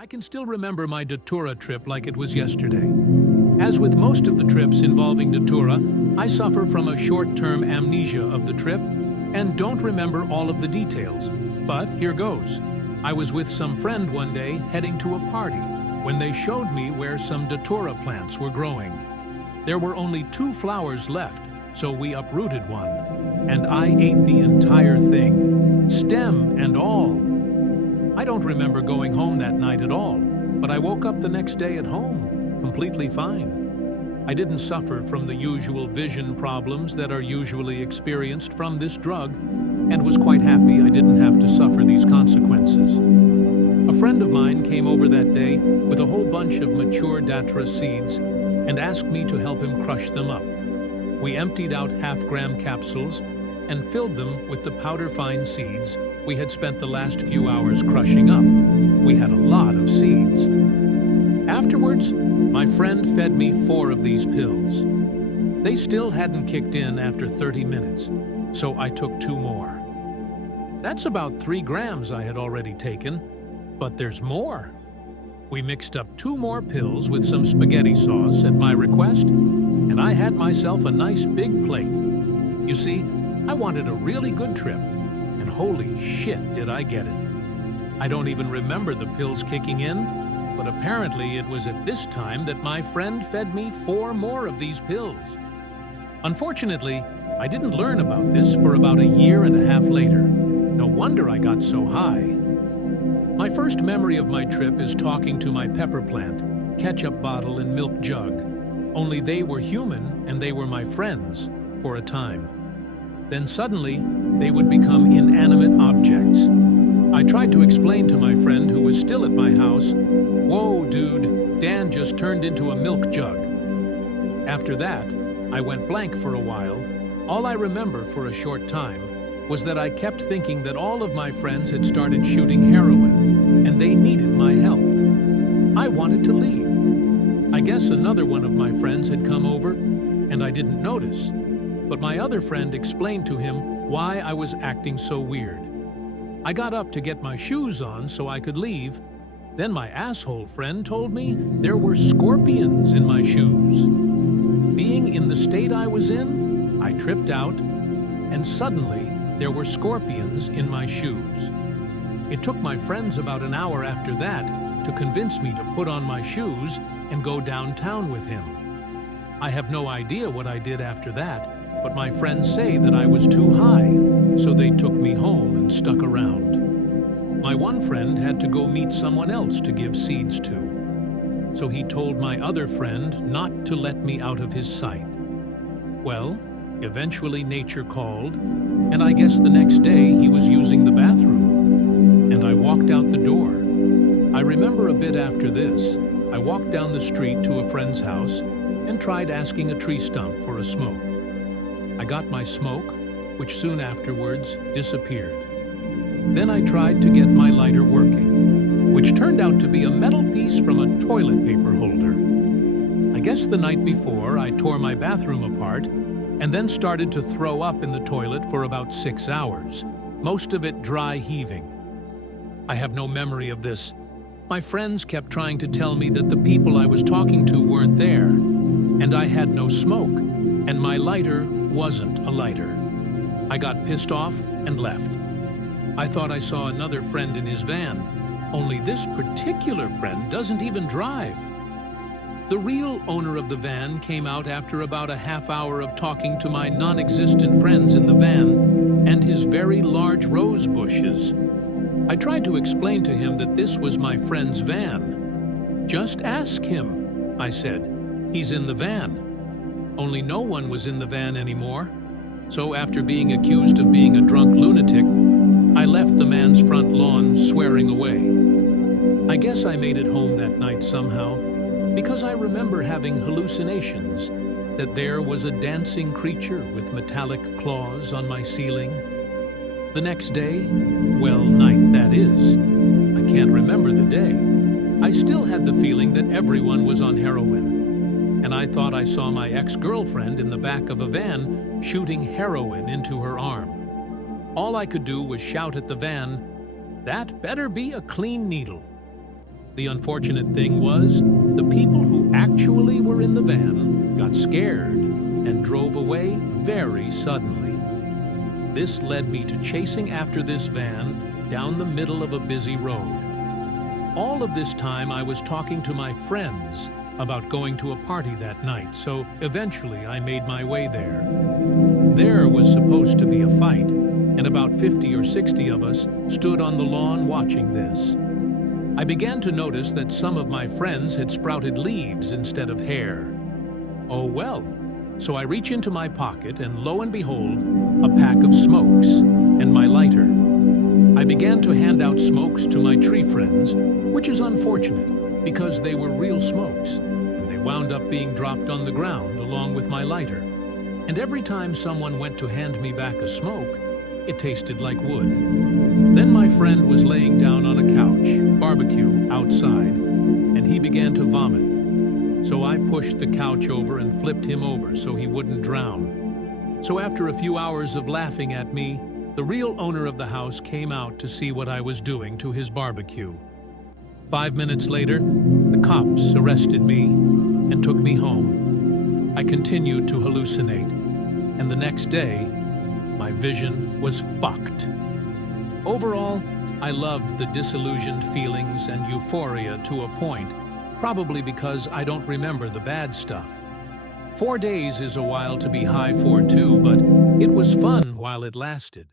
I can still remember my Datura trip like it was yesterday. As with most of the trips involving Datura, I suffer from a short-term amnesia of the trip and don't remember all of the details. But here goes. I was with some friend one day heading to a party when they showed me where some Datura plants were growing. There were only 2 flowers left, so we uprooted one, and I ate the entire thing, stem and all. I don't remember going home that night at all, but I woke up the next day at home, completely fine. I didn't suffer from the usual vision problems that are usually experienced from this drug, and was quite happy I didn't have to suffer these consequences. A friend of mine came over that day with a whole bunch of mature Datura seeds and asked me to help him crush them up. We emptied out half-gram capsules and filled them with the powder-fine seeds we had spent the last few hours crushing up. We had a lot of seeds. Afterwards, my friend fed me 4 of these pills. They still hadn't kicked in after 30 minutes, so I took 2 more. That's about 3 grams I had already taken, but there's more. We mixed up 2 more pills with some spaghetti sauce at my request, and I had myself a nice big plate. You see, I wanted a really good trip, and holy shit did I get it. I don't even remember the pills kicking in, but apparently it was at this time that my friend fed me 4 more of these pills. Unfortunately, I didn't learn about this for about 1.5 years later. No wonder I got so high. My first memory of my trip is talking to my pepper plant, ketchup bottle, and milk jug. Only they were human and they were my friends for a time. Then suddenly, they would become inanimate objects. I tried to explain to my friend who was still at my house, "Whoa, dude, Dan just turned into a milk jug." After that, I went blank for a while. All I remember for a short time was that I kept thinking that all of my friends had started shooting heroin, and they needed my help. I wanted to leave. I guess another one of my friends had come over, and I didn't notice. But my other friend explained to him why I was acting so weird. I got up to get my shoes on so I could leave. Then my asshole friend told me there were scorpions in my shoes. Being in the state I was in, I tripped out, and suddenly there were scorpions in my shoes. It took my friends about an hour after that to convince me to put on my shoes and go downtown with him. I have no idea what I did after that, but my friends say that I was too high, so they took me home and stuck around. My one friend had to go meet someone else to give seeds to, so he told my other friend not to let me out of his sight. Well, eventually nature called, and I guess the next day he was using the bathroom, and I walked out the door. I remember a bit after this, I walked down the street to a friend's house and tried asking a tree stump for a smoke. I got my smoke, which soon afterwards disappeared. Then I tried to get my lighter working, which turned out to be a metal piece from a toilet paper holder. I guess the night before I tore my bathroom apart and then started to throw up in the toilet for about 6 hours, most of it dry heaving. I have no memory of this. My friends kept trying to tell me that the people I was talking to weren't there, and I had no smoke, and my lighter wasn't a lighter. I got pissed off and left. I thought I saw another friend in his van, only this particular friend doesn't even drive. The real owner of the van came out after about a half hour of talking to my non-existent friends in the van and his very large rose bushes. I tried to explain to him that this was my friend's van. "Just ask him," I said. "He's in the van." Only no one was in the van anymore. So after being accused of being a drunk lunatic, I left the man's front lawn swearing away. I guess I made it home that night somehow, because I remember having hallucinations that there was a dancing creature with metallic claws on my ceiling. The next day, well, night that is, I can't remember the day, I still had the feeling that everyone was on heroin. And I thought I saw my ex-girlfriend in the back of a van shooting heroin into her arm. All I could do was shout at the van, "That better be a clean needle." The unfortunate thing was, the people who actually were in the van got scared and drove away very suddenly. This led me to chasing after this van down the middle of a busy road. All of this time I was talking to my friends about going to a party that night, so eventually I made my way there. There was supposed to be a fight, and about 50 or 60 of us stood on the lawn watching this. I began to notice that some of my friends had sprouted leaves instead of hair. Oh well, so I reach into my pocket and lo and behold, a pack of smokes and my lighter. I began to hand out smokes to my tree friends, which is unfortunate because they were real smokes, and they wound up being dropped on the ground along with my lighter. And every time someone went to hand me back a smoke, it tasted like wood. Then my friend was laying down on a couch, barbecue, outside, and he began to vomit. So I pushed the couch over and flipped him over so he wouldn't drown. So after a few hours of laughing at me, the real owner of the house came out to see what I was doing to his barbecue. 5 minutes later, the cops arrested me and took me home. I continued to hallucinate, and the next day, my vision was fucked. Overall, I loved the disillusioned feelings and euphoria to a point, probably because I don't remember the bad stuff. 4 days is a while to be high for too, but it was fun while it lasted.